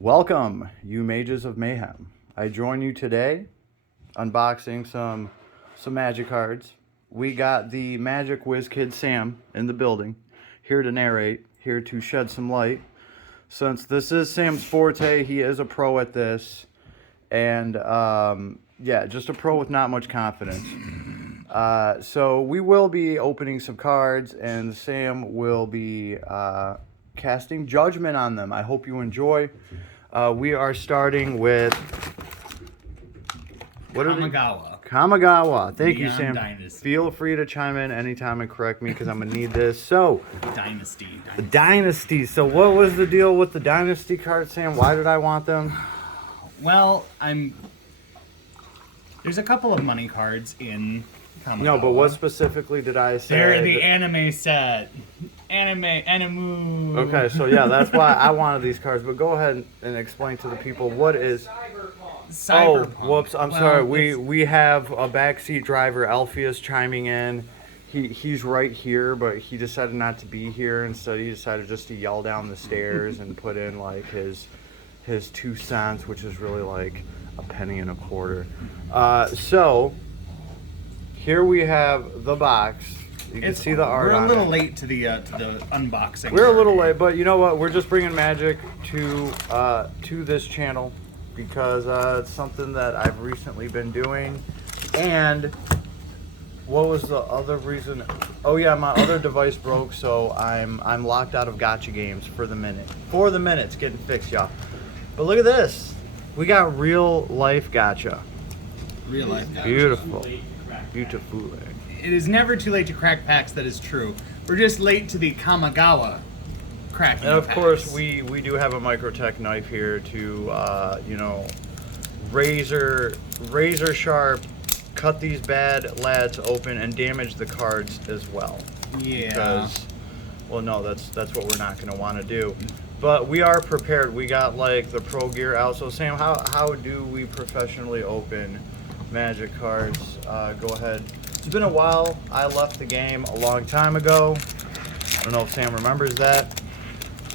Welcome, you mages of mayhem. I join you today unboxing some magic cards. We got the Magic Whiz Kid Sam in the building, here to narrate, here to shed some light. Since this is Sam's forte, he is a pro at this, and yeah, just a pro with not much confidence. So we will be opening some cards, and Sam will be casting judgment on them. I hope you enjoy. We are starting with Kamigawa. Kamigawa. Thank you, Neon Sam. Dynasty. Feel free to chime in anytime and correct me because I'm gonna need this. So, Dynasty. the Dynasty. So, what was the deal with the Dynasty cards, Sam? Why did I want them? Well, there's a couple of money cards in Kamigawa. No, but what specifically did I say? They're the anime set. Anime. Okay, so yeah, that's why I wanted these cards. But go ahead and explain to the people what is. Cyberpunk. Oh, whoops! I'm sorry. We have a backseat driver, Alpheus, chiming in. He's right here, but he decided not to be here. Instead, he decided just to yell down the stairs and put in like his 2 cents, which is really like a penny and a quarter. So here we have the box. You can see the art We're on it. a little late to the unboxing. We're a little late, but you know what? We're just bringing magic to this channel because it's something that I've recently been doing. And what was the other reason? Oh yeah, my other device broke, so I'm locked out of gotcha games for the minute. For the minute, it's getting fixed, y'all. But look at this. We got real life gotcha. Real life. Beautiful. Beautiful. It is never too late to crack packs. That is true. We're just late to the Kamigawa cracking. And of packs. course, we do have a Microtech knife here to, razor sharp, cut these bad lads open and damage the cards as well. Yeah. Because, well, no, that's what we're not going to want to do. But we are prepared. We got like the pro gear out. So Sam, how do we professionally open Magic cards? Go ahead. It's been a while. I left the game a long time ago. I don't know if Sam remembers that.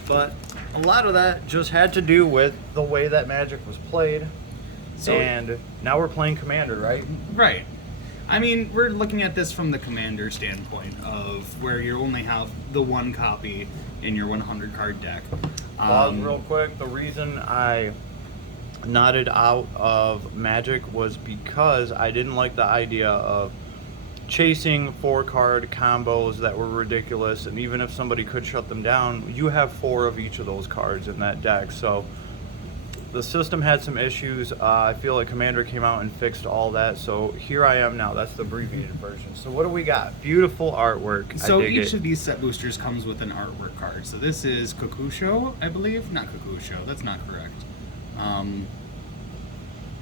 But a lot of that just had to do with the way that Magic was played. And now we're playing Commander, right? Right. I mean, we're looking at this from the Commander standpoint of where you only have the one copy in your 100 card deck. Pause real quick. The reason I nodded out of Magic was because I didn't like the idea of chasing 4-card combos that were ridiculous, and even if somebody could shut them down, you have 4 of each of those cards in that deck. So the system had some issues. I feel like Commander came out and fixed all that, so here I am now. That's the abbreviated version. So what do we got? Beautiful artwork. So I dig each it. of these set boosters comes with an artwork card. So this is Kokusho, I believe. Not Kokusho, that's not correct.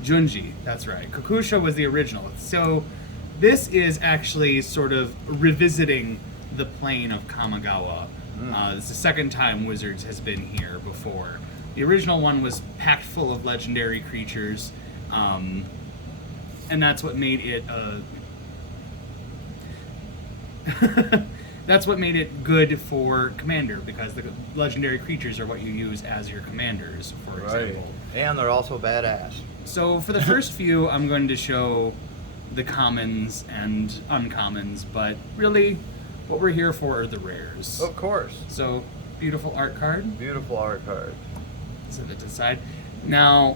Junji, that's right. Kokusho was the original. So this is actually sort of revisiting the plane of Kamigawa. This is the second time Wizards has been here before. The original one was packed full of legendary creatures, and that's what made it that's what made it good for Commander, because the legendary creatures are what you use as your commanders, for example. And they're also badass. So for the first few, I'm going to show the commons and uncommons, but really what we're here for are the rares. Of course. So, beautiful art card. Beautiful art card. Set it to the side. Now,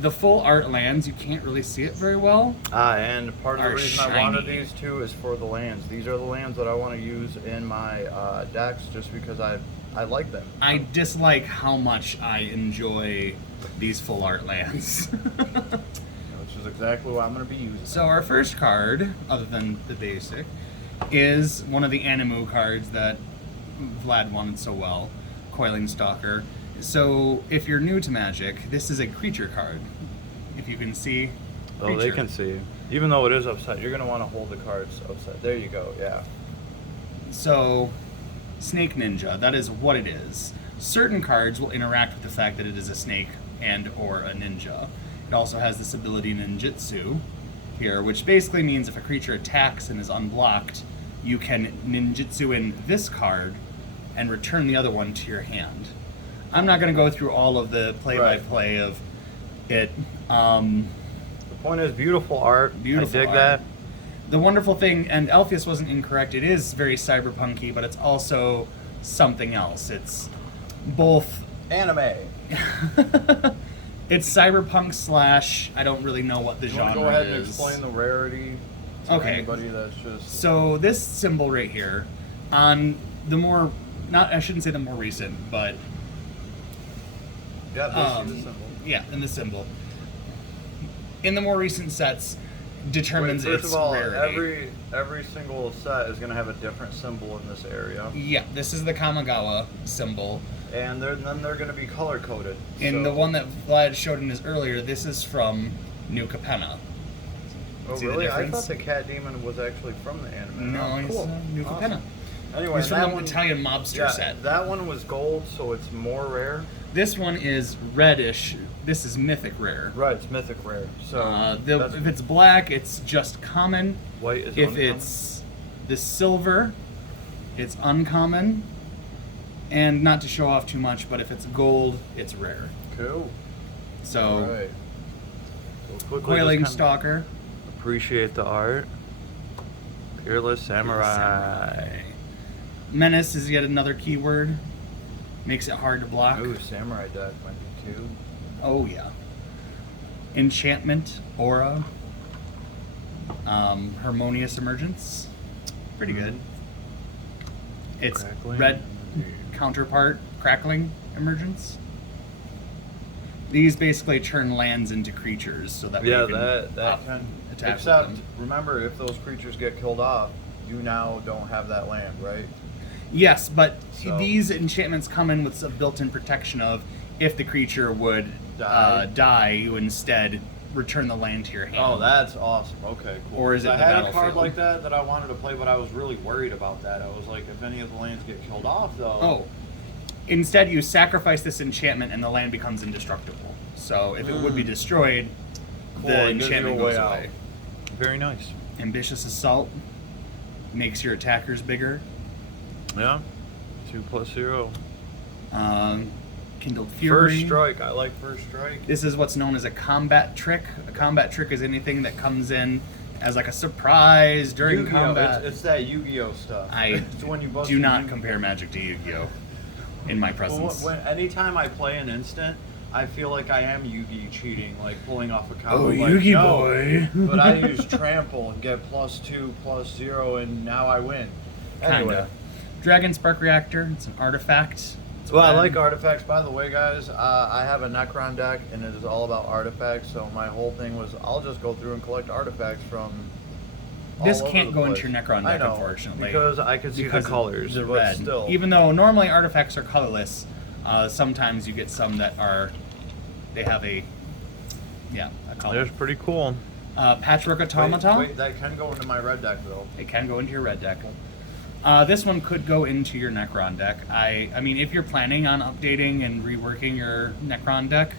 the full art lands, you can't really see it very well. And part of the Are reason I wanted shiny. these two is for the lands. These are the lands that I want to use in my decks just because I like them. I dislike how much I enjoy these full art lands. Which is exactly what I'm going to be using. So our first card, other than the basic, is one of the Animu cards that Vlad wanted so well, Coiling Stalker. So if you're new to Magic, this is a creature card. If you can see, Oh, they creature. can see. Even though it is upside, you're going to want to hold the cards upside. There you go, yeah. So, Snake Ninja, that is what it is. Certain cards will interact with the fact that it is a snake and or a ninja. It also has this ability ninjutsu here, which basically means if a creature attacks and is unblocked, you can ninjutsu in this card and return the other one to your hand. I'm not going to go through all of the play-by-play of it. The point is beautiful art. Beautiful I dig art. that. The wonderful thing, and Alpheus wasn't incorrect, it is very cyberpunky, but it's also something else. It's both... Anime. It's cyberpunk slash, I don't really know what the You want genre to go ahead is. and explain the rarity to Okay. anybody that's just... So this symbol right here, on the more, not I shouldn't say the more recent, but Yeah, this is the symbol. yeah, in the symbol. In the more recent sets, determines Wait, first its of all, rarity. every single set is going to have a different symbol in this area. Yeah, this is the Kamigawa symbol. And then they're going to be color coded. In the one that Vlad showed in his earlier, this is from New Capenna. Oh, See the really? I difference? thought the cat demon was actually from the anime. No, Oh, it's cool. New Awesome. Capenna. Anyway, It's from that the one, Italian mobster yeah, set. that one was gold, so it's more rare. This one is reddish. This is mythic rare. Right, it's mythic rare. So that's- If it's black, it's just common. white is If uncommon. it's the silver, it's uncommon. And not to show off too much, but if it's gold, it's rare. Cool. So, All right. So quickly, Coiling just kinda Stalker. appreciate the art. Peerless Samurai. Menace is yet another keyword. Makes it hard to block. Ooh, Samurai deck might be too. Oh, yeah. Enchantment, Aura. Harmonious Emergence. Pretty good. It's Crackling. red counterpart, Crackling Emergence. These basically turn lands into creatures so that Yeah, we can that can. attack with Except, them. remember, if those creatures get killed off, you now don't have that land, right? Yes, but So- these enchantments come in with a built-in protection of if the creature would die, you instead return the land to your hand. Oh, that's awesome. Okay, cool. Or is it I the had a card battlefield? like that I wanted to play, but I was really worried about that. I was like, if any of the lands get killed off, though. Oh. Instead, you sacrifice this enchantment and the land becomes indestructible. So if it would be destroyed, Cool, the it gives you enchantment a way goes out. away. Very nice. Ambitious Assault makes your attackers bigger. Yeah. 2+0. Kindled Fury. First strike. I like first strike. This is what's known as a combat trick. A combat trick is anything that comes in as like a surprise during Yu-Gi-Oh! combat. It's that Yu-Gi-Oh stuff. I It's when you bust do your not Yu-Gi-Oh. compare Magic to Yu-Gi-Oh! In my Well, presence. anytime I play an instant, I feel like I am Yu-Gi cheating, like pulling off a combo. Oh, like, Yu-Gi no, boy. But I use trample and get +2/+0, and now I win. Anyway. Kinda. Dragon Spark Reactor. It's an artifact. It's Well, I red. like artifacts. By the way, guys, I have a Necron deck, and it is all about artifacts. So my whole thing was, I'll just go through and collect artifacts from. This all over can't the go into place. your Necron I deck, know, unfortunately. because I can see Because the of colors, the but red. still. Even though normally artifacts are colorless, sometimes you get some that are, they have a color. That's pretty cool. Patchwork Automata. Wait, that can go into my red deck though. It can go into your red deck. This one could go into your Necron deck. I mean, if you're planning on updating and reworking your Necron deck,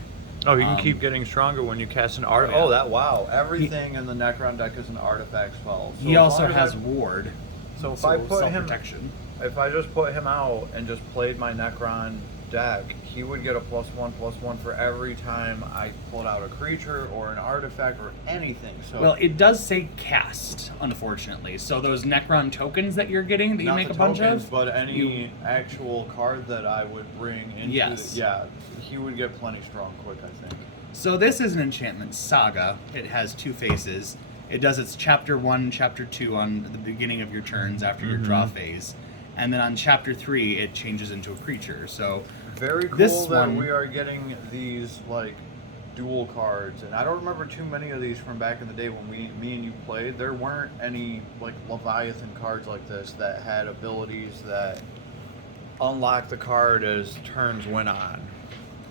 Oh, you can keep getting stronger when you cast an art. oh, yeah. Oh, that wow! Everything in the Necron deck is an artifact spell. So he as also long as has I- Ward. So if I put him, self-protection. if I just put him out and just played my Necron deck, he would get a +1/+1 for every time I pulled out a creature or an artifact or anything. So Well, it does say cast, unfortunately. So those Necron tokens that you're getting that you not make the a bunch tokens, of, but any actual card that I would bring into Yes. yeah, he would get plenty strong quick, I think. So this is an enchantment, Saga. It has two phases. It does its chapter 1, chapter 2 on the beginning of your turns after your draw phase. And then on chapter 3, it changes into a creature. So Very cool This that one- we are getting these like dual cards, and I don't remember too many of these from back in the day when me and you played. There weren't any like Leviathan cards like this that had abilities that unlock the card as turns went on.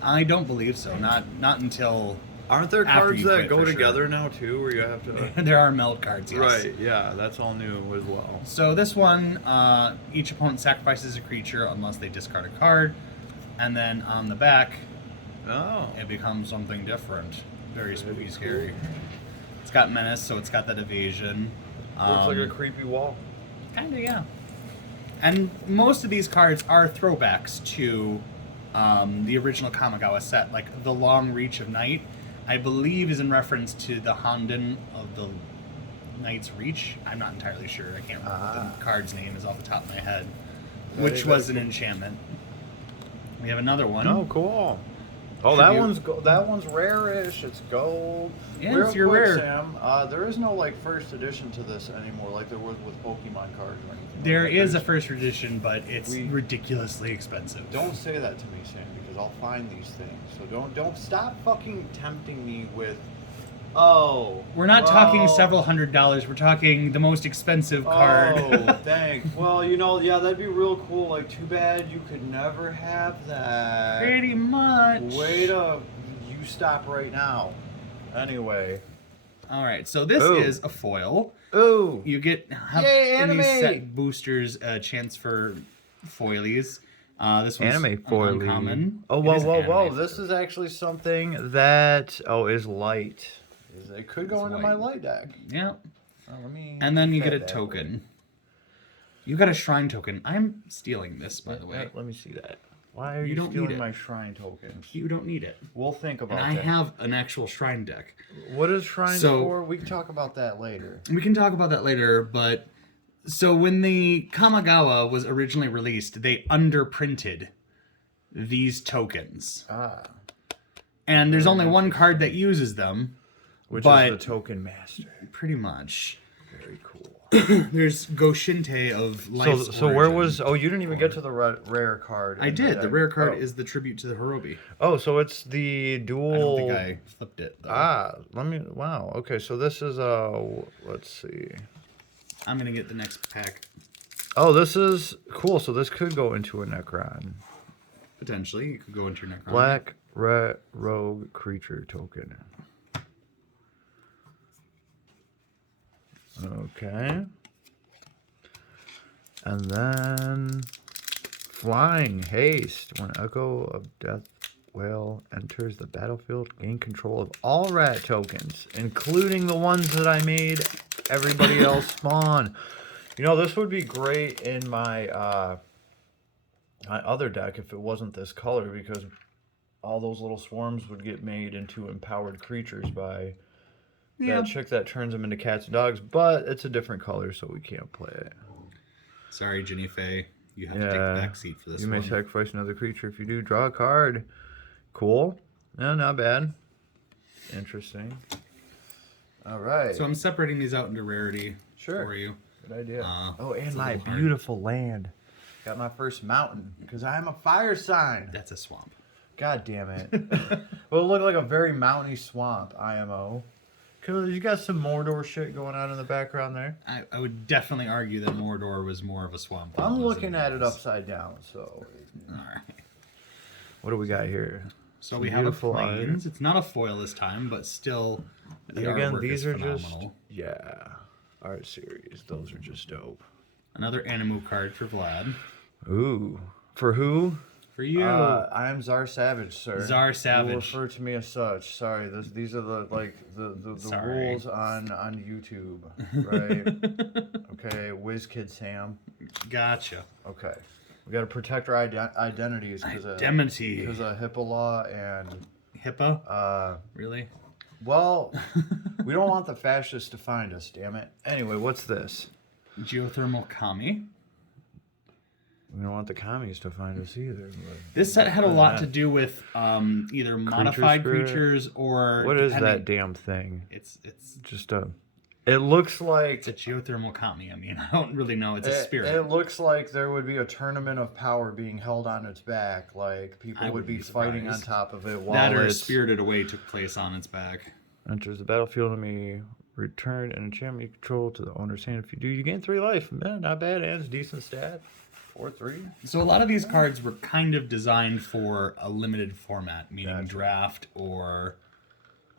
I don't believe so. Not until Aren't there After cards you that quit, go for sure. together now too, where you have to? there are meld cards, yes. Right. Yeah, that's all new as well. So this one, each opponent sacrifices a creature unless they discard a card. And then on the back, Oh. it becomes something different. Very spooky, cool. scary. It's got menace, so it's got that evasion. Looks like a creepy wall. Kinda, yeah. And most of these cards are throwbacks to the original Kamigawa set, like the Long Reach of Night, I believe is in reference to the Honden of the Night's Reach. I'm not entirely sure. I can't remember what the card's name is off the top of my head, which was an enchantment. We have another one. Oh, cool. Oh, that one's rare-ish. It's gold. Yeah, Real it's your quick, rare. Sam. There is no like first edition to this anymore, like there was with Pokemon cards or anything. There like that. is a There's- first edition, but it's ridiculously expensive. Don't say that to me, Sam, because I'll find these things. So don't stop fucking tempting me with. Oh. We're not talking well, several $100s. We're talking the most expensive card. Oh, thanks. Well, yeah, that'd be real cool. Like, too bad you could never have that. Pretty much. You stop right now. Anyway. All right, so this Ooh. is a foil. Ooh. You have Yay, in these anime! set boosters a chance for foilies. This one's Anime foil. uncommon. Oh, It is whoa. anime This foil. is actually something that is light. It could go It's into my white. light deck. Yeah. Let me And then you get get a that token. You got a shrine token. I'm stealing this, by the way. Let me see that. Why are You you, don't need stealing it. my shrine tokens? You don't need it. We'll think about And I that. have an actual shrine deck. What is shrine So- for? We can talk about that later. We can talk about that later, but so when the Kamigawa was originally released, they underprinted these tokens. Ah. And there's only one card that uses them, Which but is the token master. pretty much. Very cool. There's Goshinte of Life's So where Origin. was? Oh, you didn't even get to the rare card. I in did. The deck. rare card Oh. is the tribute to the Hirobi. Oh, so it's the dual. I don't think I flipped it, though. Let me. Wow. Okay, so this is let's see. I'm going to get the next pack, Oh, this is cool. So this could go into a Necron. potentially. You could go into your Necron. Black red rogue creature token. Okay. And then flying haste. When Echo of Death Whale enters the battlefield, gain control of all rat tokens, including the ones that I made everybody else spawn. You know, this would be great in my my other deck if it wasn't this color, because all those little swarms would get made into empowered creatures by that chick that turns them into cats and dogs, but it's a different color, so we can't play it. Sorry, Ginny Faye. You have to take the back seat for this You one. may sacrifice another creature. If you do, draw a card. Cool. No, not bad. Interesting. All right. So I'm separating these out into rarity for you. Good idea. Oh, it's and a my little hard. beautiful land. Got my first mountain, because I am a fire sign. That's a swamp. God damn it. Well, it looked like a very mountainy swamp, IMO. Cause you got some Mordor shit going on in the background there. I would definitely argue that Mordor was more of a swamp. than I'm it was looking anything at it else. upside down, so. All right. What do we got here? So Some we have a beautiful plains. It's not a foil this time, but still, the Again, artwork these is are phenomenal. just, yeah, art series. Those are just dope. Another Animu card for Vlad. Ooh. For who? For you. I am Czar Savage, sir. Czar You Savage. will refer to me as such. Sorry, these are the Sorry. rules on YouTube, right? Okay, WizKid Sam. Gotcha. Okay, we got to protect our identities Identity. because of HIPAA law and HIPAA? Really? well, we don't want the fascists to find us. Damn it. Anyway, what's this? Geothermal Kami. We don't want the commies to find us either. But This set had a lot to do with either modified spirit? creatures or what is depending- that damn thing? It's Just a. It looks like it's a geothermal kami. I mean, I don't really know. It's a It spirit. looks like there would be a tournament of power being held on its back. Like people I would wouldn't be be fighting on surprised. top of it while that or it's Spirited Away took place on its back. enters the battlefield. Enemy return an enchantment you control to the owner's hand. If you do, you gain 3 life. Man, not bad. And it's a decent stat. 4/3. So a lot of these cards were kind of designed for a limited format, meaning Gotcha. draft or,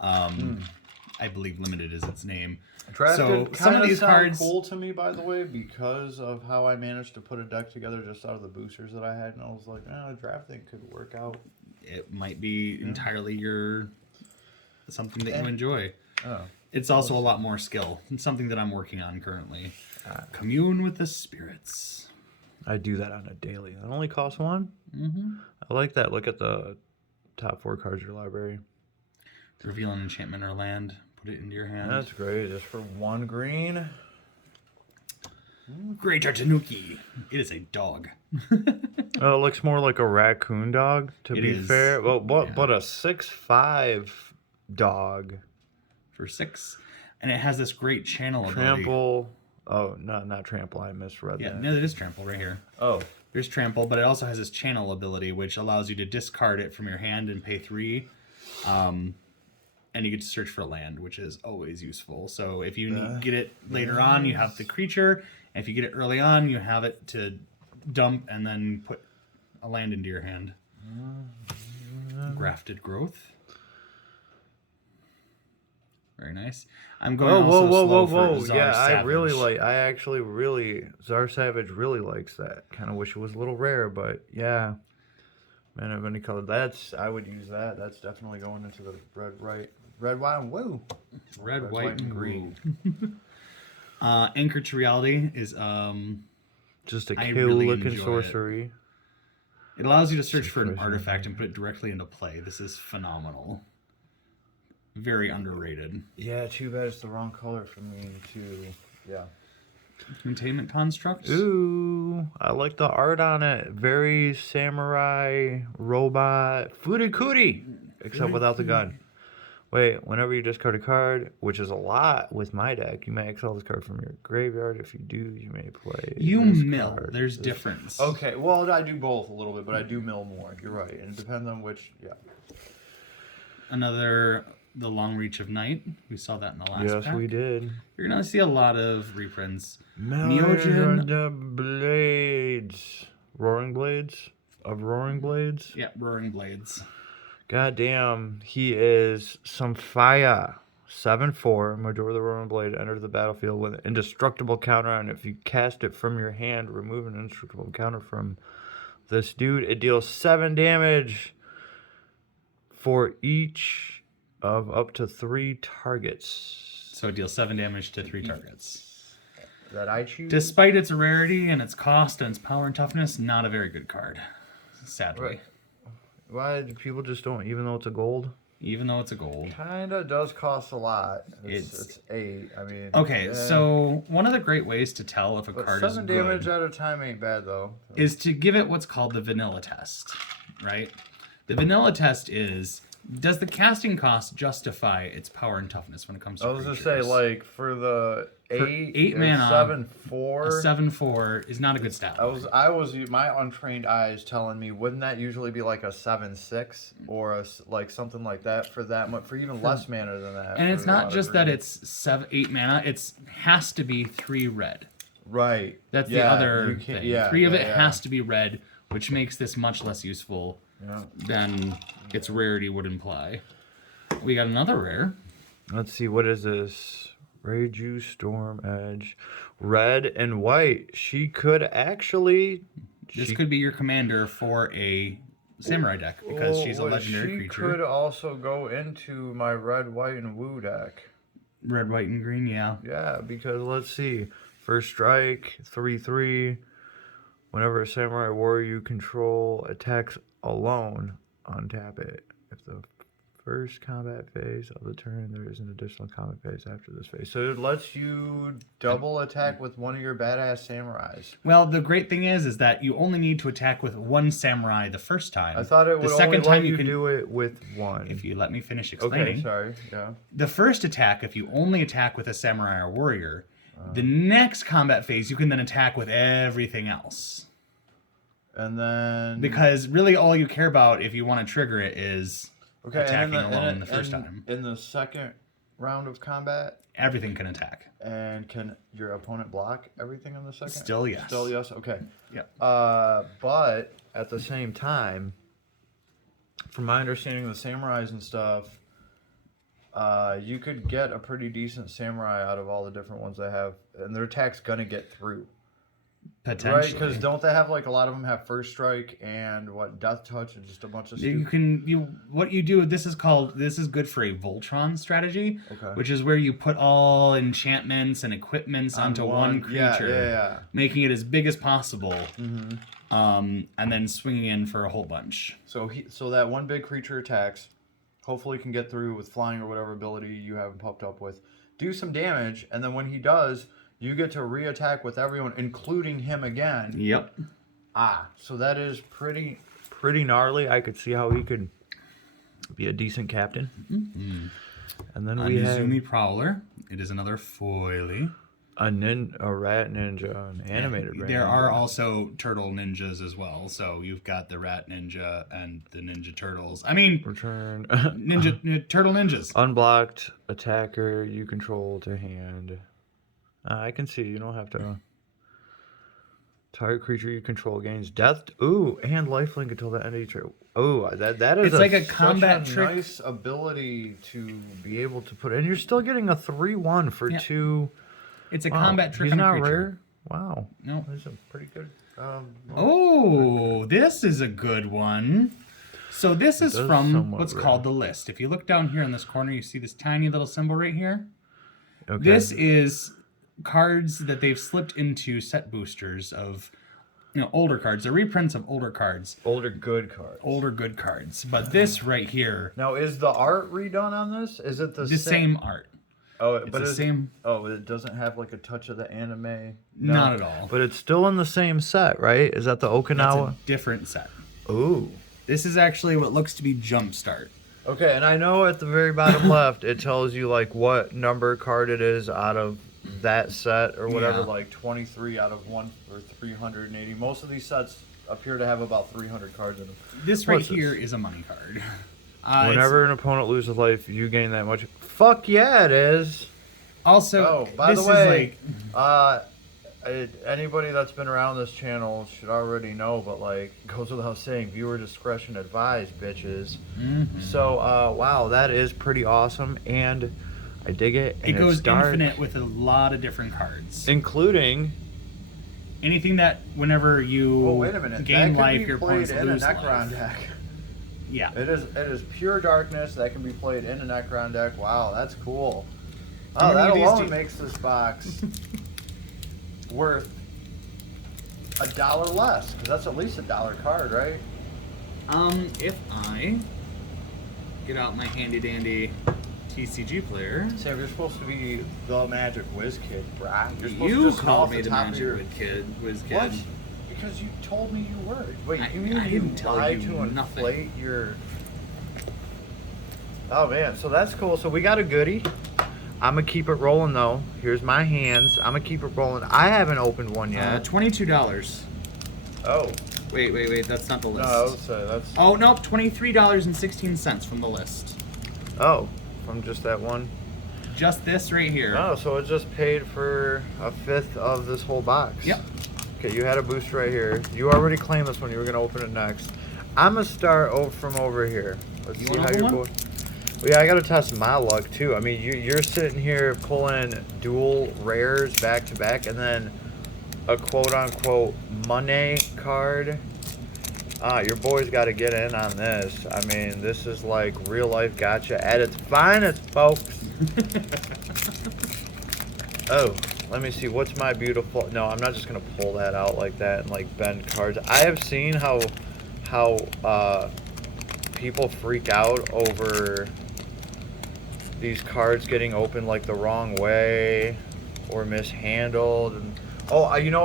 I believe limited is its name. Drafted So some of these sound cards, cool to me, by the way, because of how I managed to put a deck together just out of the boosters that I had, and I was like, a draft thing could work out. it might be entirely something that you enjoy. Oh. It's also a lot more skill. It's something that I'm working on currently. Commune with the spirits. I do that on a daily. That only costs one. Mm-hmm. I like that. Look at the top 4 cards of your library. Reveal an enchantment or land. Put it into your hand. That's great. Just for 1 green. Greater Tanuki. It is a dog. Oh, it looks more like a raccoon dog, to be fair. Well, but a 6/5 dog. For 6. And it has this great channel ability. Trample. Oh, no, not trample. I misread that. Yeah, no, it is trample right here. Oh. There's trample, but it also has this channel ability, which allows you to discard it from your hand and pay 3. And you get to search for land, which is always useful. So if you get it later on, you have the creature. And if you get it early on, you have it to dump and then put a land into your hand. Grafted Growth. Very nice. I'm going whoa. Czar Yeah, Savage. I actually really, Czar Savage really likes that. Kind of wish it was a little rare, but yeah. Man of any color. I would use that. That's definitely going into the red, white, and woo. Red, white, and green. Anchor to Reality is just a I cool really looking enjoy sorcery. It allows you to search for an artifact and put it directly into play. This is phenomenal. Very underrated. Yeah, too bad it's the wrong color for me too. Yeah. Containment Construct. Ooh, I like the art on it. Very samurai robot furikuri, except without the gun. Wait, whenever you discard a card, which is a lot with my deck, you may exile this card from your graveyard. If you do, you may play. You this mill. card. There's difference. Okay, well, I do both a little bit, but I do mill more. You're right, and it depends on which. Yeah. Another, the Long Reach of Night. We saw that in the last Yes, pack. we did. You're gonna see a lot of reprints. Myojin the Blades. Roaring Blades? Of Roaring Blades? Yeah, Roaring Blades. God damn, he is some fire. 7/4. Major of the Roaring Blade enters the battlefield with an indestructible counter, and if you cast it from your hand, remove an indestructible counter from this dude. It deals 7 damage for each of up to 3 targets. So it deals 7 damage to 3 targets. That I choose? Despite its rarity and its cost and its power and toughness, not a very good card. Sadly. Right. Why do people just don't, even though it's a gold? Even though it's a gold. Kinda does cost a lot. It's 8. I mean. Okay, so one of the great ways to tell if a card is 7 good damage at a time ain't bad though. is to give it what's called the vanilla test, right? The vanilla test is, does the casting cost justify its power and toughness when it comes to I was gonna creatures? say, like, for the 8 mana, 7/4. A 7/4 is not a good stat. I was my untrained eyes telling me, wouldn't that usually be like a 7/6 or like something like that for that much, for even less mana than that? And it's for a lot not of just that green. it's 8 mana, it's has to be 3 red. Right. That's the Yeah, other you can't- thing. yeah, 3 of yeah, it yeah. has to be red, which makes this much less useful Yeah. than its rarity would imply. We got another rare. Let's see, what is this? Reiju Storm Edge. Red and white. She could actually... This could be your commander for a samurai deck because she's a legendary She creature. could also go into my red, white, and woo deck. Red, white, and green, yeah. Yeah, because let's see. First strike, 3/3. Whenever a samurai warrior you control attacks alone, untap it. If the first combat phase of the turn, there is an additional combat phase after this phase. So it lets you double attack with one of your badass samurais. Well, the great thing is that you only need to attack with 1 samurai the first time. I thought it would the only second let time you can do it with 1. If you let me finish explaining. Okay, sorry. Yeah. The first attack, if you only attack with a samurai or warrior, the next combat phase you can then attack with everything else. And then... Because really all you care about if you want to trigger it is attacking alone the first time. In the second round of combat, Everything can attack. and can your opponent block everything in the second? Still yes. Still yes. Okay. Yep. But at the same time, from my understanding of the samurais and stuff, you could get a pretty decent samurai out of all the different ones they have, and their attack's gonna get through. Potentially. Because don't they have like a lot of them have first strike and what death touch and just a bunch of You can what you do. This is good for a Voltron strategy, Okay. which is where you put all enchantments and equipments onto one creature, Yeah. making it as big as possible, Mm-hmm. and then swinging in for a whole bunch. So that one big creature attacks, hopefully can get through with flying or whatever ability you have him popped up with, do some damage, and then when he does, you get to re-attack with everyone, including him again. Yep. So that is pretty gnarly. I could see how he could be a decent captain. Mm-hmm. And then A we have Nizumi Prowler. It is another foily. a rat ninja, an animated rat There ninja. are also turtle ninjas as well. So you've got the rat ninja and the ninja turtles. I mean, Return. turtle ninjas. Unblocked attacker you control to hand. I can see. You don't have to. Target creature you control gains death. Ooh, and lifelink until the end of each. Ooh, that is. It's like a combat such a trick. nice ability to be able to put, and you're still getting a 3/1 for 2. It's a Wow, combat trick He's on a not creature. rare. Wow. No. That's a pretty good. Oh, this is a good one. So this is does from somewhat what's rare. called the list. If you look down here in this corner, you see this tiny little symbol right here. Okay. This is cards that they've slipped into set boosters of, older cards. They're reprints of older cards, older good cards. older good cards. But this right here, Now, is the art redone on this? Is it the same art. Oh, It's but the same. Oh, it doesn't have like a touch of the anime. Not at all. But it's still in the same set, right? Is that the That's Okinawa? a different set. Ooh. This is actually what looks to be Jumpstart. Okay, and I know at the very bottom left it tells you like what number card it is out of that set or whatever, Yeah. like 23 out of 1 or 380. Most of these sets appear to have about 300 cards in them. This right What's this? here is a money card. Whenever an opponent loses life, you gain that much. Fuck yeah, it is. Also, Oh, by this the way, is anybody that's been around this channel should already know, but like, goes without saying, viewer discretion advised, bitches. Mm-hmm. So, wow, that is pretty awesome, and I dig it. And it goes it's dark, infinite with a lot of different cards. including. Anything that whenever you Oh, wait a minute. gain that life, can your be played opponents in a lose Necron life. deck. Yeah. It is pure darkness that can be played in a Necron deck. Wow, that's cool. How Oh, many that of these alone do- makes this box worth $1 less, because that's at least $1 card, right? If I get out my handy dandy TCG player, Sam, you're supposed to be the Magic Whiz Kid, brah. You're supposed to you just know called off me the the top of Magic your... Whiz Kid. What? Because you told me you were. Wait, you mean I you didn't tell lied you to nothing. inflate your... Oh, man, so that's cool. So we got a goodie. I'm going to keep it rolling, though. Here's my hands. I'm going to keep it rolling. I haven't opened one yet. $22. Oh. Wait, that's not the No, list. I would say that's... Oh, nope, $23.16 from the list. Oh, from just that one? Just this right here. Oh, so it just paid for a fifth of this whole box. Yep. Okay, you had a boost right here. You already claimed this one. You were going to open it next. I'm going to start from over here. Let's You see wanna how open you're one? going. Well, yeah, I got to test my luck, too. I mean, you're sitting here pulling dual rares back to back and then a quote-unquote money card. Your boy's got to get in on this. I mean, this is like real-life gotcha at its finest, folks. Oh, let me see. What's my beautiful... No, I'm not just going to pull that out like that and, like, bend cards. I have seen how people freak out over these cards getting opened, like, the wrong way or mishandled. And, oh, you know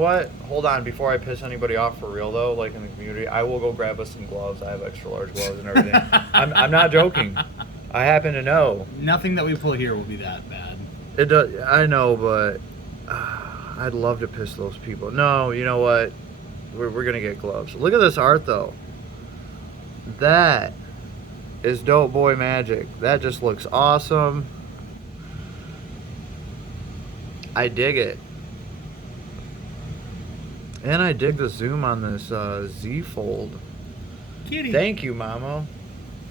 what? Hold on. Before I piss anybody off for real, though, like, in the community, I will go grab us some gloves. I have extra large gloves and everything. I'm not joking. I happen to know. Nothing that we pull here will be that bad. It does. I know, but I'd love to piss those people. No, you know what? We're gonna get gloves. Look at this art, though. That is dope boy magic. That just looks awesome. I dig it. And I dig the zoom on this Z fold. Kitty. Thank you, Mama.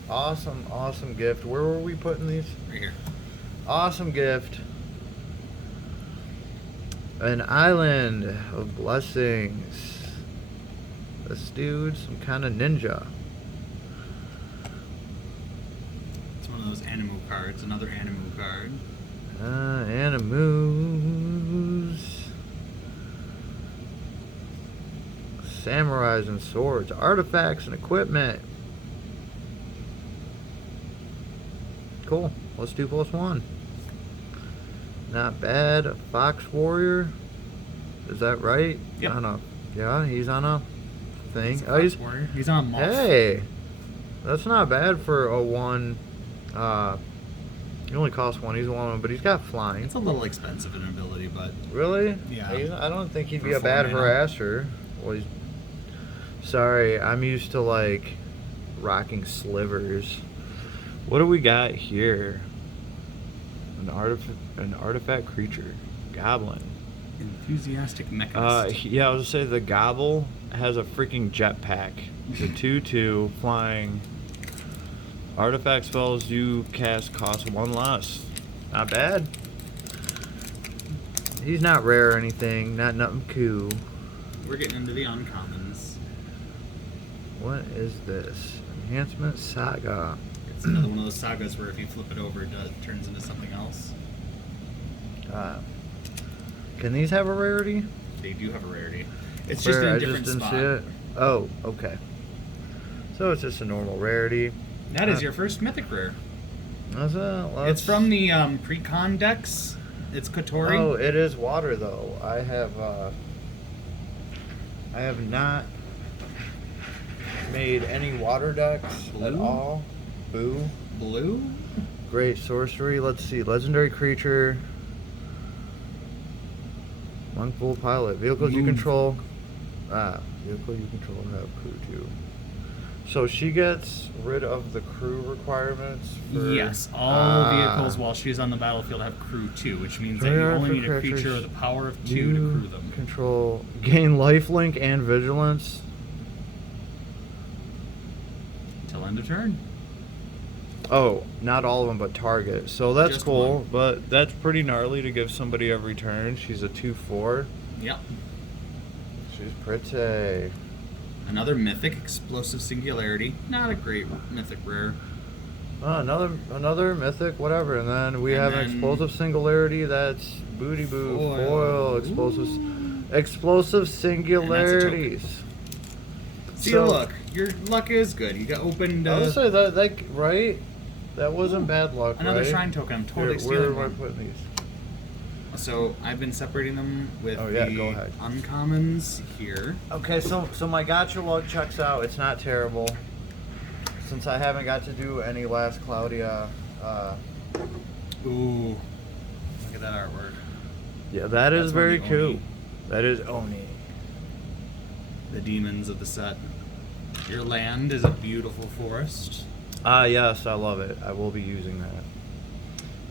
Awesome gift. Where were we putting these? Right here. Awesome gift. An island of blessings. This dude, some kind of ninja. It's one of those Animu cards, another Animu card. Animus. Samurais and swords, artifacts and equipment. Cool. Let's do +1. Not bad. Fox Warrior. Is that right? Yep. Yeah, he's on a thing. He's on a muff. Hey, that's not bad for a 1. He only costs 1. He's a 1, but he's got flying. It's a little expensive in ability, but Really? Yeah. I don't think he'd For be a bad 4 mana. harasser. Well, sorry, I'm used to like rocking slivers. What do we got here? An artifact creature, goblin. Enthusiastic mechanist. Yeah, I was gonna say the gobble has a freaking jetpack. It's a 2/2 flying. Artifact spells you cast cost 1 less. Not bad. He's not rare or anything. Nothing cool. We're getting into the uncommons. What is this? Enhancement Saga. It's another one of those sagas where if you flip it over, it turns into something else. Can these have a rarity? They do have a rarity. It's Where just in I a different didn't spot. see it. Oh, okay. So it's just a normal rarity. That is your first mythic rare. It's It's from the pre-con decks. It's Kotori. Oh, it is water though. I have not made any water decks at Blue? all. Boo. Blue? Great sorcery. Let's see. Legendary creature. Monkful pilot. Vehicles you Moonfolk. control. Vehicle you control have crew too. So she gets rid of the crew requirements for... Yes, all vehicles while she's on the battlefield have crew 2, which means that you only need a creature with a power of 2 to crew them. Control. Gain lifelink and vigilance. Till end of turn. Oh, not all of them, but target. So that's Just cool, one. but that's pretty gnarly to give somebody every turn. She's a 2/4. Yep. She's pretty. Another mythic, Explosive Singularity. Not a great mythic rare. Another mythic, whatever. And then we have an then- explosive singularity. That's booty boo foil. Explosive singularities. See, So- look, your luck is good. You got opened I would say that right. That wasn't bad luck. another right? shrine token. I'm totally Here, stealing where am I one. putting these? So I've been separating them with Oh, yeah, the go ahead. uncommons here. Okay, so my gotcha luck checks out. It's not terrible. Since I haven't got to do any last Claudia. Ooh, look at that artwork. Yeah, that is That's one of very the cool. Oni. That is Oni. The demons of the set. Your land is a beautiful forest. Yes, I love it. I will be using that.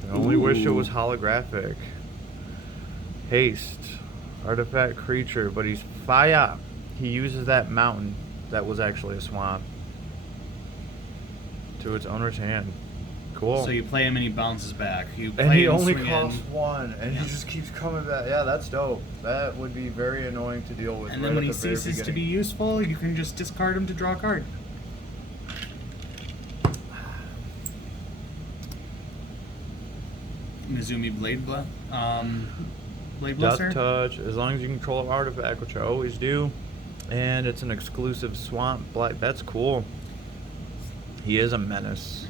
I only wish it was Ooh. holographic. Haste. Artifact creature, but he's fire. He uses that mountain that was actually a swamp to its owner's hand. Cool. So you play him and he bounces back. You play And he him, only swing costs in, 1, and Yeah. he just keeps coming back. Yeah, that's dope. That would be very annoying to deal with. and right then when at he the very ceases to be beginning. useful, you can just discard him to draw a card. Mizumi Blade Death Blesser. touch, as long as you control an artifact, which I always do, and it's an exclusive swamp black. That's cool. He is a menace.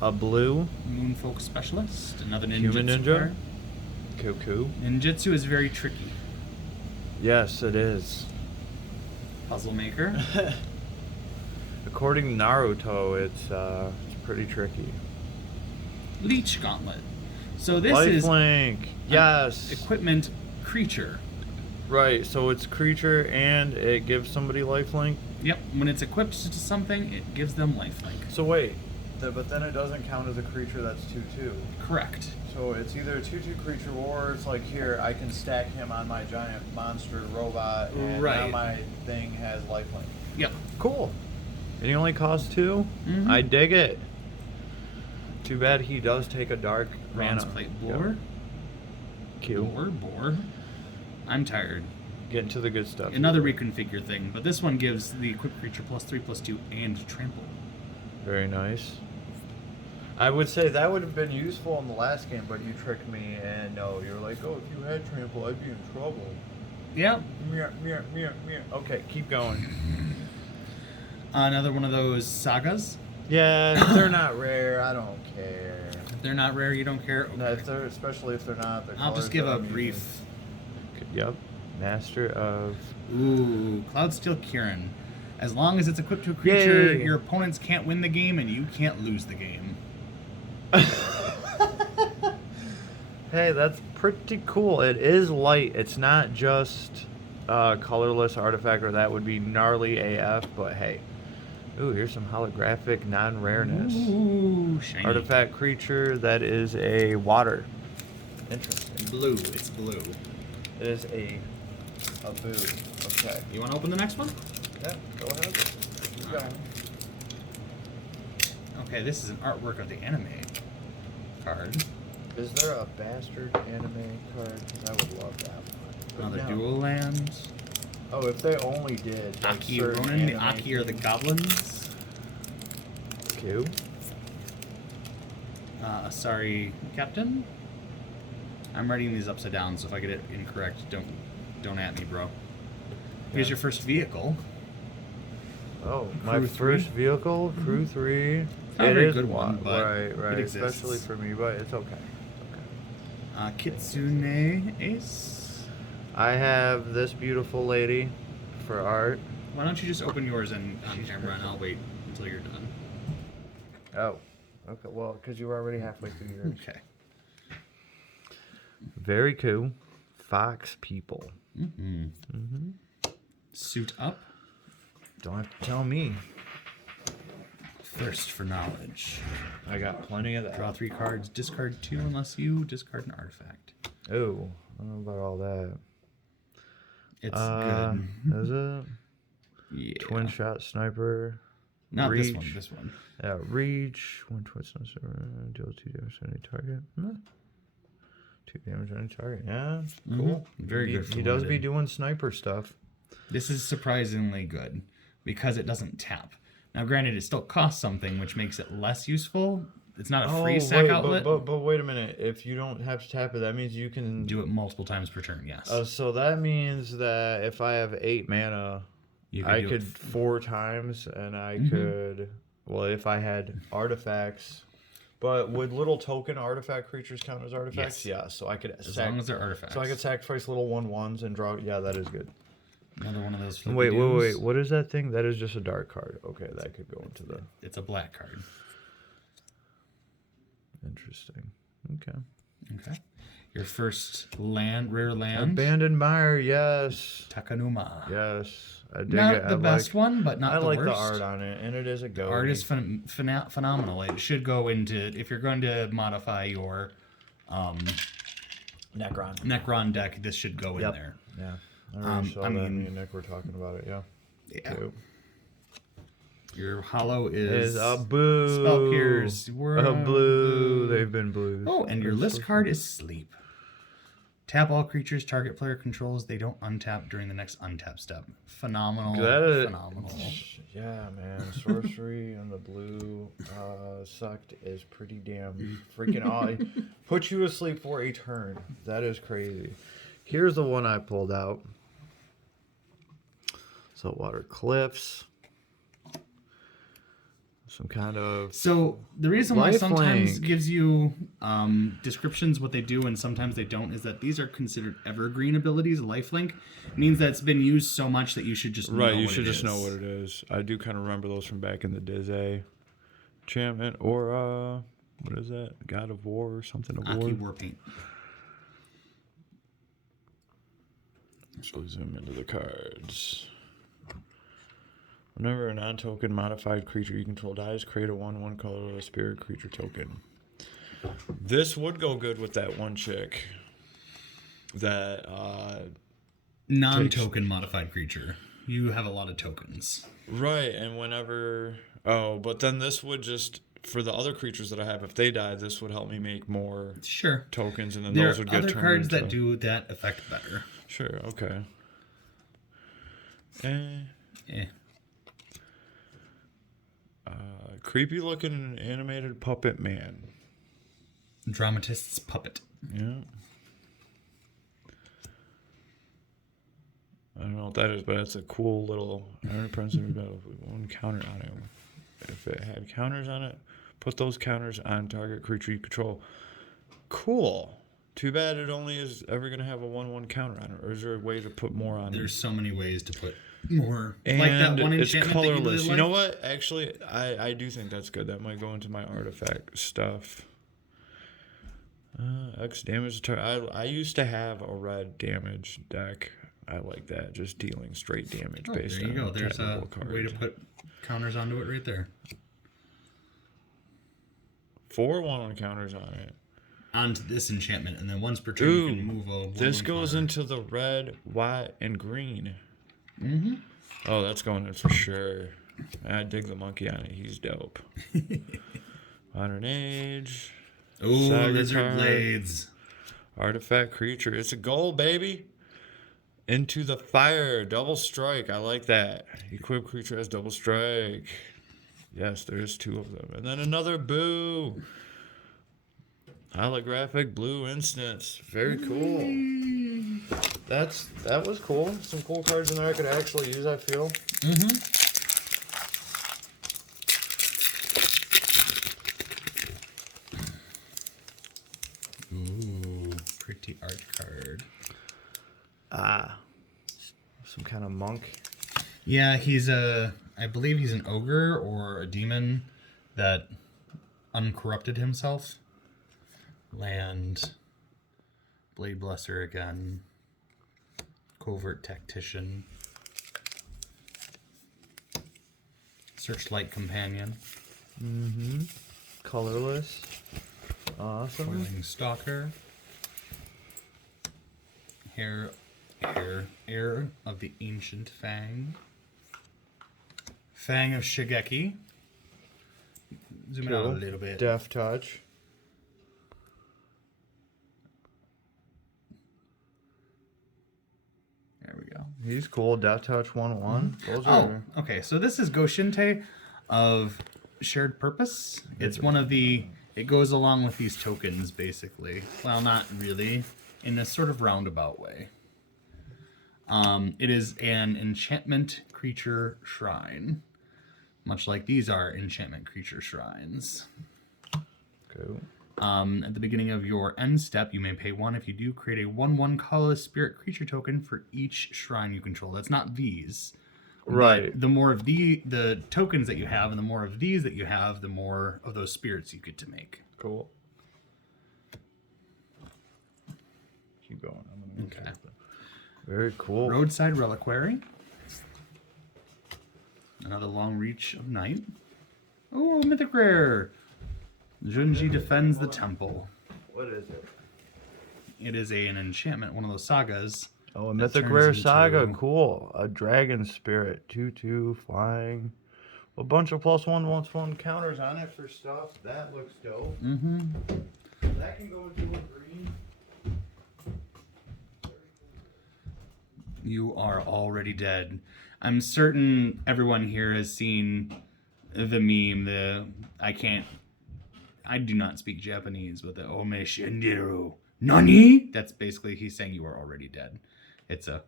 A blue Moonfolk Specialist. Another ninjutsu human ninja. card. Cuckoo. Ninjutsu is very tricky. Yes, it is. Puzzle Maker. According to Naruto, it's pretty tricky. Leech Gauntlet. So this is Lifelink. Yes. equipment creature. Right. So it's creature and it gives somebody lifelink. Yep. When it's equipped to something, it gives them lifelink. So wait, but then it doesn't count as a creature that's 2/2. Correct. So it's either a 2/2 creature or it's like here I can stack him on my giant monster robot and now Right. my thing has lifelink. Yep. Cool. And he only costs 2? Mhm. I dig it. Too bad he does take a dark Bronze mana. plate Yep. boar. Cute. Boar. I'm tired. Getting to the good stuff. Another reconfigure thing, but this one gives the equipped creature +3/+2 and trample. Very nice. I would say that would have been useful in the last game, but you tricked me, and no, you're like, oh, if you had trample, I'd be in trouble. Yeah. Okay, keep going. Another one of those sagas. Yeah, if they're not rare, I don't care. If they're not rare, you don't care. Okay. No, especially if they're not. I'll just give a brief. Yep. Master of. Ooh, Cloudsteel Kieran. As long as it's equipped to a creature, Yay. your opponents can't win the game and you can't lose the game. Hey, that's pretty cool. It is light. It's not just colorless artifact, or that would be gnarly AF, but hey. Ooh, here's some holographic non-rareness. Ooh, shiny. Artifact creature that is a water. Interesting. Blue. It's blue. It is a boo. Okay. You want to open the next one? Yeah, go ahead. Keep going. Okay, this is an artwork of the anime card. Is there a bastard anime card? Because I would love that one. But Another no. dual land. Oh, if they only did. like, Aki certain Ronin. The anime Aki are the things. goblins. Q. Sorry, Captain. I'm writing these upside down, so if I get it incorrect, don't at me, bro. Here's Yeah. your first vehicle. Oh, my Crew first 3? vehicle, Crew 3. Not a It very is good one, but right, it exists. especially for me, but it's okay. Kitsune Ace. I have this beautiful lady for art. Why don't you just open yours on camera and I'll wait until you're done. Oh, okay. Well, because you were already halfway through yours. Okay. Very cool. Fox people. Suit up. Don't have to tell me. Thirst for knowledge. I got plenty of that. Draw 3 cards, discard 2 unless you discard an artifact. Oh, I don't know about all that. It's good. Is it? Yeah. Twin shot sniper. Not reach. this one, this one. Yeah, reach. One twin sniper. Deal 2 damage to any target. 2 damage on any target. Yeah, cool. Very good for He does be limited. doing sniper stuff. This is surprisingly good because it doesn't tap. Now, granted, it still costs something, which makes it less useful. It's not a free sack outlet. But wait a minute. If you don't have to tap it, that means you can Do it multiple times per turn, yes. So that means that if I have 8 mana, You I do could it 4 times, and I could. Well, if I had artifacts, but would little token artifact creatures count as artifacts? Yes. Yeah. So I could. as long as they're artifacts. So I could sacrifice little 1/1s and draw. Yeah, that is good. Another one of those. Wait. What is that thing? That is just a dark card. Okay, that could go into the. It's a black card. Interesting. Okay. Okay. Your first rare land. Abandoned Mire. Yes. Takanuma. Yes. I dig Not it. the best one, but not I the like worst. the art on it, and it is a go. Art is phenomenal. It should go into if you're going to modify your Necron deck. This should go in there. Yeah. I already saw I that. mean- Me and Nick were talking about it. Yeah. Yeah. Cool. Your hollow Is is a boo. Spell Pierce. A blue. They've been blues. Oh, and your list card is Sleep. Tap all creatures target player controls. They don't untap during the next untap step. Phenomenal. Phenomenal. Yeah, man. Sorcery and the blue sucked is pretty damn freaking odd. Put you asleep for a turn. That is crazy. Here's the one I pulled out. Saltwater Cliffs. Some kind of. So the reason why sometimes Lifelink. gives you descriptions what they do and sometimes they don't is that these are considered evergreen abilities. Lifelink means that it's been used so much that you should just know Right, you what should it just know is. what it is. I do kind of remember those from back in the Dizzy. Enchantment or what is that? God of War or something of Aki War. Warpaint. So zoom into the cards. Whenever a non-token modified creature you control dies, create a 1/1 colorless spirit creature token. This would go good with that one chick. That Non-token modified creature. You have a lot of tokens. right, and whenever but then this would just for the other creatures that I have, if they die, this would help me make more Sure. tokens, and then There those are would get other turned cards into... that do that effect better. Sure, okay. Eh. Eh. Creepy looking animated puppet man. Dramatist's puppet. Yeah. I don't know what that is, but it's a cool little iron printed metal with one counter on it. If it had counters on it, put those counters on target creature you control. Cool. Too bad it only is ever going to have a 1/1 counter on it. Or is there a way to put more on it? There's so many ways to put more. And like that one it's enchantment that colorless. you, You know liked. what? Actually, I do think that's good. That might go into my artifact stuff. X damage to I used to have a red damage deck. I like that, just dealing straight damage based there you on go. There's a card. way to put counters onto it right there. 4 1/1 counters on it. Onto this enchantment, and then once per turn Ooh, you can move a 1/1 this goes counter. into the red, white, and green. Mm-hmm. Oh, that's going in for sure. I dig the monkey on it. He's dope. Modern Age. Ooh, Saga lizard card. blades. Artifact creature. It's a gold, baby. Into the fire. Double strike. I like that. Equip creature has double strike. Yes, there's 2 of them. And then another boo. Holographic blue instance. Very cool. That was cool. Some cool cards in there I could actually use, I feel. Mm-hmm. Ooh, pretty art card. Some kind of monk. Yeah, I believe he's an ogre or a demon that uncorrupted himself. Land, Blade Blesser again, Covert Tactician, Searchlight Companion, Mm-hmm. Colorless. Awesome. Coiling Stalker, Heir of the Ancient Fang, Fang of Shigeki. Zoom it out a little bit. Death Touch. There we go. He's cool. Death Touch 1/1. Those Oh, are okay. So this is Goshinte of Shared Purpose. It's one of the. It goes along with these tokens, basically. Well, not really, in a sort of roundabout way. It is an enchantment creature shrine, much like these are enchantment creature shrines. cool. At the beginning of your end step, you may pay 1. If you do, create a 1/1 colorless spirit creature token for each shrine you control. That's not these. Right. But the more of the tokens that you have, and the more of these that you have, the more of those spirits you get to make. Cool. Keep going. I'm gonna Okay. Very cool. Roadside Reliquary. Another Long Reach of Night. Oh, mythic rare. Junji defends the temple. What is it? It is an enchantment, one of those sagas. Oh, a that mythic turns rare into- saga. Cool. A dragon spirit. 2/2 flying. A bunch of +1/+1 counters on it for stuff. That looks dope. Mm-hmm. That can go into a green. You are already dead. I'm certain everyone here has seen the meme, I do not speak Japanese, but the Ome Shindiru Nani? That's basically he's saying you are already dead. It's a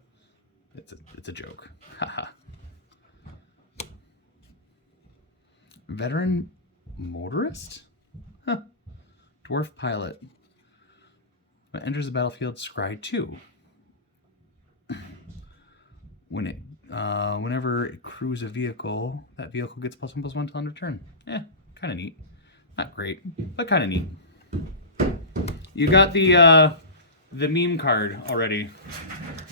joke. Haha. Veteran motorist? Huh. Dwarf pilot. When it enters the battlefield, scry 2. Whenever it crews a vehicle, that vehicle gets +1/+1 till end of turn. Kind of neat. Not great, but kind of neat. You got the meme card already.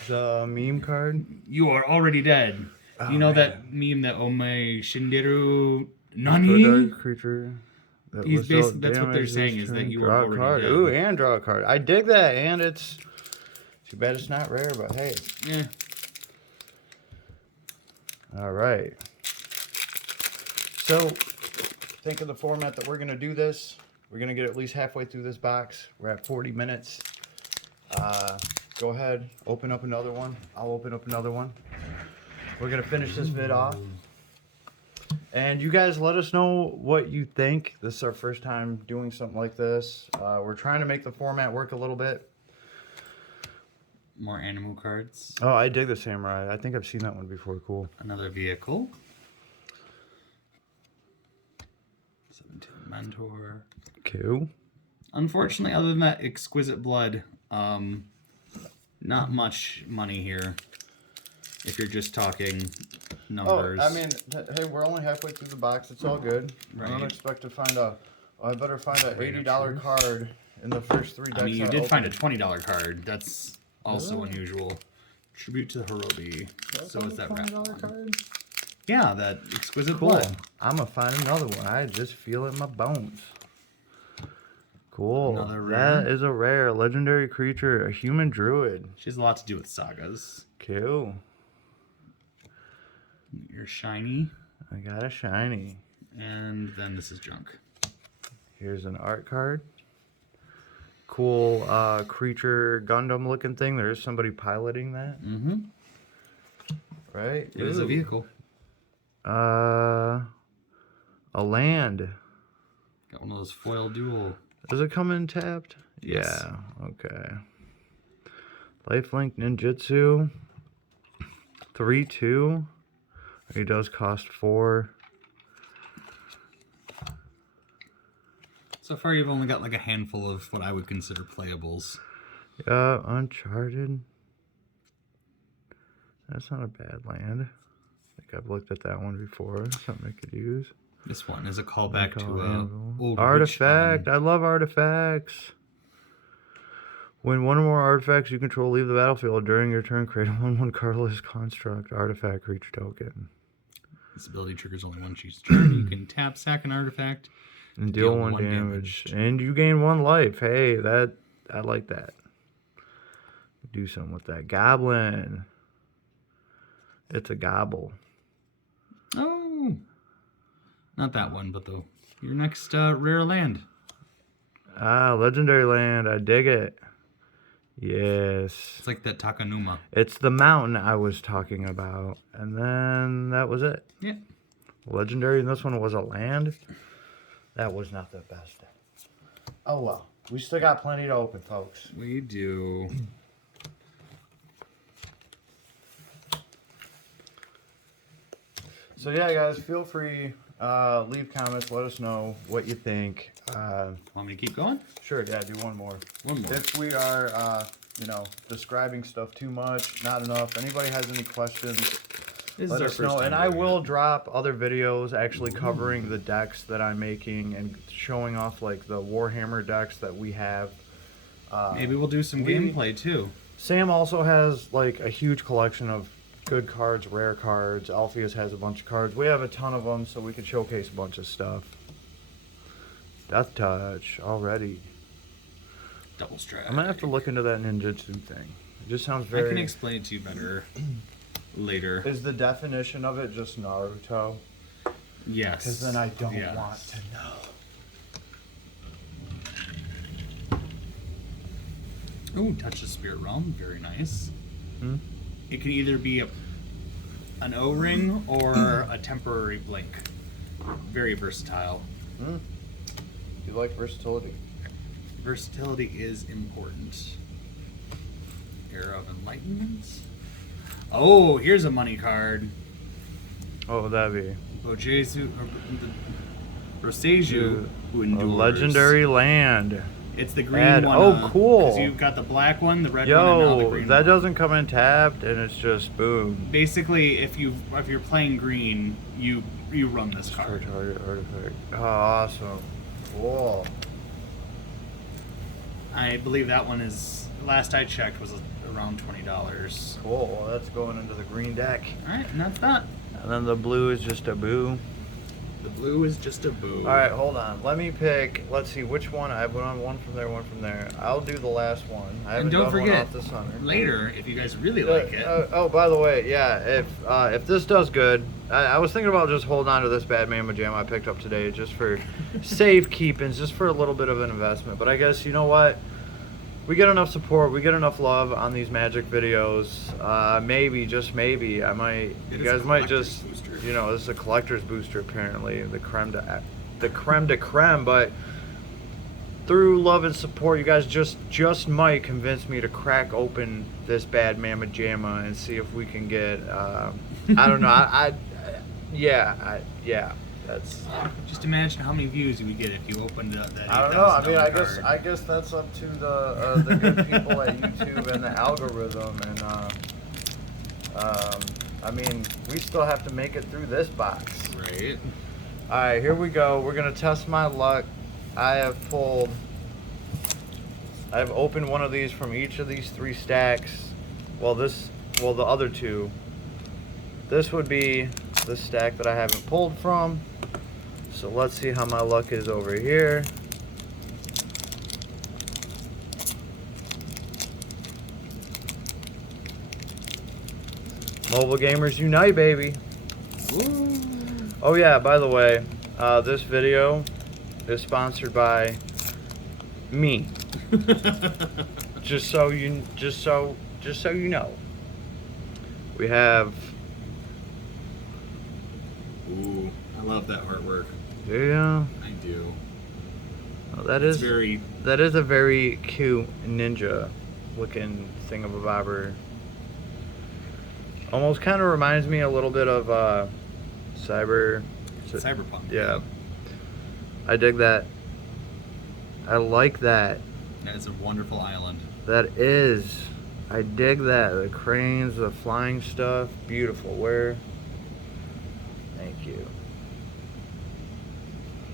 The meme card. You are already dead. Oh, you know man. that meme that Ome Shindiru For a Nani? dark creature. That He's was dealt basi- that's what they're damage saying this is that turn. you Draw are a already card. dead. Ooh, and draw a card. I dig that, and it's too bad it's not rare, but hey. Eh. All right. So, think of the format that we're going to do this. We're going to get at least halfway through this box. We're at 40 minutes. go ahead, open up another one. I'll open up another one. We're gonna finish this vid off. And you guys let us know what you think. This is our first time doing something like this. We're trying to make the format work a little bit. More animal cards. Oh, I dig the samurai. I think I've seen that one before. Cool. Another vehicle. 17 Mentor. Cool. Unfortunately, other than that exquisite blood, not much money here. If you're just talking numbers. Oh, I mean, hey, we're only halfway through the box. It's all good. Right. I don't expect to find I better find an $80 card in the first 3 decks. I mean, you I did find a opened. $20 card. That's also unusual. Tribute to the Hirobi. So is that rat one. card? Yeah, that exquisite Cool. blood. I'm gonna find another one. I just feel it in my bones. Cool. Another rare. That is a rare legendary creature, a human druid. She has a lot to do with sagas. Cool. You're shiny, I got a shiny. and then this is junk. Here's an art card. Cool creature Gundam looking thing. There is somebody piloting that. Mm-hmm. Right? It is a vehicle. A land. Got one of those foil dual. Does it come in tapped? Yes. Yeah, okay. Lifelink Ninjutsu. 3/2. He does cost 4. So far, you've only got like a handful of what I would consider playables. Yeah, Uncharted. That's not a bad land. I think I've looked at that one before. Something I could use. This one is a callback to Anvil. old Artifact. witch I love artifacts. When one or more artifacts you control leave the battlefield during your turn, create a 1/1 colorless construct artifact creature token. This ability triggers only once each turn. You can tap, sack an artifact, And deal 1 damage. And you gain 1 life. Hey, I like that. Do something with that. Goblin. It's a gobble. Oh, not that one, but your next rare land. Ah, legendary land. I dig it. Yes. It's like that Takanuma. It's the mountain I was talking about. And then that was it. Yeah. Legendary, and this one was a land. That was not the best. Oh well. We still got plenty to open, folks. We do. So yeah, guys, feel free. Leave comments. Let us know what you think. Want me to keep going? Sure, yeah, do one more. One more. If we are, describing stuff too much, not enough, anybody has any questions, This let is our us first know. time And I doing will it. drop other videos actually covering the decks that I'm making and showing off like the Warhammer decks that we have. Maybe we'll do some we- gameplay too. Sam also has like a huge collection of good cards, rare cards. Alpheus has a bunch of cards. We have a ton of them, so we could showcase a bunch of stuff. Death Touch already. Double strike. I'm gonna have to look into that ninjutsu thing. It just sounds I very. can explain it to you better later. Is the definition of it just Naruto? Yes. Because then I don't Yes. want to know. Ooh, touch the spirit realm. Very nice. Hmm? It can either be an O-ring or a temporary blink. Very versatile. You like versatility? Versatility is important. Era of Enlightenment. Oh, here's a money card. What would that be? Bojesu, Roseju, who A endures. legendary land. It's the green Add- one. oh, cool. Because you've got the black one, the red one, and now the Yo, green that one. doesn't come in tapped, and it's just boom. Basically, if you're playing green, you run this card. Target artifact. Oh, awesome. Cool. I believe that one is, last I checked, was around $20. Cool. Well, that's going into the green deck. All right, and that's that. And then the blue is just a boo. The blue is just a boo. All right, hold on. Let me pick. Let's see which one. I put on one from there, one from there. I'll do the last one. I haven't And don't done one forget, off the center. later, if you guys really like it, Oh, by the way, yeah. If this does good, I was thinking about just holding on to this Bad Mama Jam I picked up today, just for safekeeping, just for a little bit of an investment. But I guess you know what? we get enough support, we get enough love on these magic videos. Maybe, just maybe, you guys might just, you know, this is a collector's booster apparently, the creme de creme, but through love and support, you guys just might convince me to crack open this bad mamma jamma and see if we can get, I don't know, yeah, that's. Just imagine how many views you would get if you opened that. I don't know. I mean, $8,000 I guess that's up to the good people at YouTube and the algorithm. And I mean, we still have to make it through this box. Right. All right, here we go. We're gonna test my luck. I've opened one of these from each of these 3 stacks. Well, the other 2. This would be the stack that I haven't pulled from. So let's see how my luck is over here. Mobile Gamers Unite, baby. Woo. Oh yeah, by the way, this video is sponsored by me. just so you know. We have. Ooh, I love that artwork. Yeah. I do. Well, that It's is very. that is a very cute ninja looking thingamabobber. Almost kind of reminds me a little bit of Cyberpunk. Yeah. I dig that. I like that. That is a wonderful island. That is. I dig that. The cranes, the flying stuff, beautiful. Where? Thank you.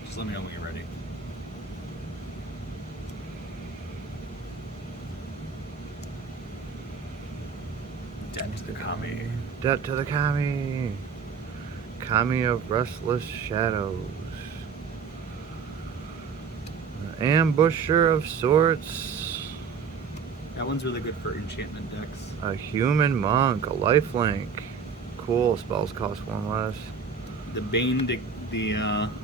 Just let me know when you're ready. Debt to the Kami. Debt to the Kami. Kami of Restless Shadows. Ambusher of Sorts. That one's really good for enchantment decks. A Human Monk. A Lifelink. Cool. Spells cost 1 less. The Bane, the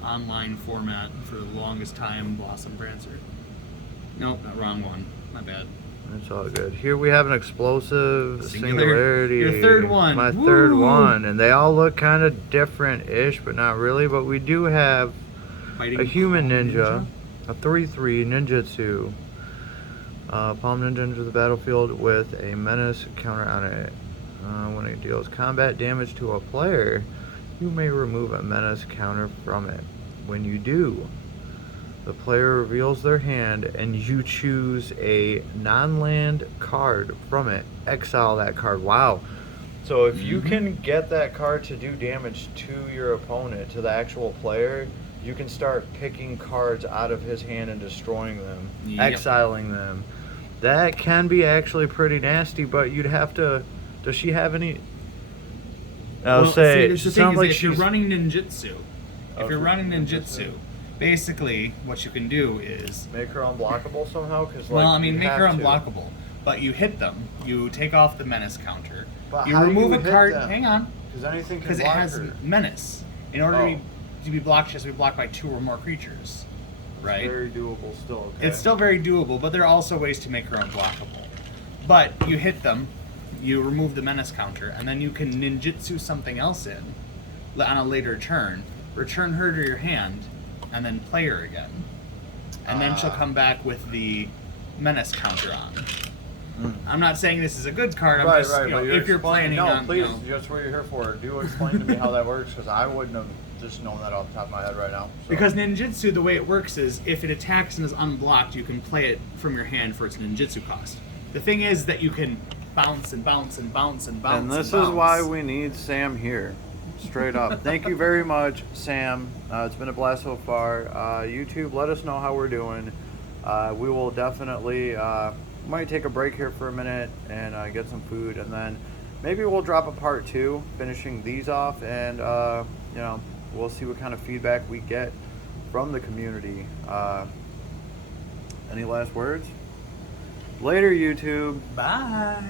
online format for the longest time, Blossom Prancer. Nope, not wrong one. My bad. That's all good. Here we have an explosive Singular. singularity. Your third one. My Woo! third one. And they all look kind of different-ish, but not really. But we do have Fighting a human Palm ninja, a 3/3 ninjutsu. Palm Ninja enters the battlefield with a menace counter on it. When it deals combat damage to a player, you may remove a menace counter from it. When you do, the player reveals their hand and you choose a non-land card from it. Exile that card. Wow. So if you can get that card to do damage to your opponent, to the actual player, you can start picking cards out of his hand and destroying them, exiling them. That can be actually pretty nasty, but you'd have to... Does she have any... Well, say, see, the sounds thing like is, if you're she's... running ninjutsu, Oh, if you're she's running ninjutsu. ninjutsu, basically what you can do is, Make her unblockable somehow? Cause, well, like, I mean, you make have her to. unblockable, but you hit them, you take off the menace counter, But you how do remove you a hit card. them? Hang on, Because anything can because it block has her. menace. In order Oh. to be blocked, it has to be blocked by 2 or more creatures, right? Very doable still, okay? It's still very doable, but there are also ways to make her unblockable. But you hit them, you remove the menace counter, and then you can ninjutsu something else in on a later turn, return her to your hand, and then play her again. And then she'll come back with the menace counter on. I'm not saying this is a good card. I'm Right, just, right. you know, But if you're planning no, on, please, you know, that's what you're here for. Do explain to me how that works, because I wouldn't have just known that off the top of my head right now. So. because ninjutsu, the way it works is if it attacks and is unblocked, you can play it from your hand for its ninjutsu cost. The thing is that you can bounce and bounce and bounce and bounce. And this and is bounce. why we need Sam here. Straight up. Thank you very much, Sam. It's been a blast so far. YouTube, let us know how we're doing. We will definitely might take a break here for a minute and get some food, and then maybe we'll drop a part 2, finishing these off, and you know, we'll see what kind of feedback we get from the community. Any last words? Later, YouTube. Bye.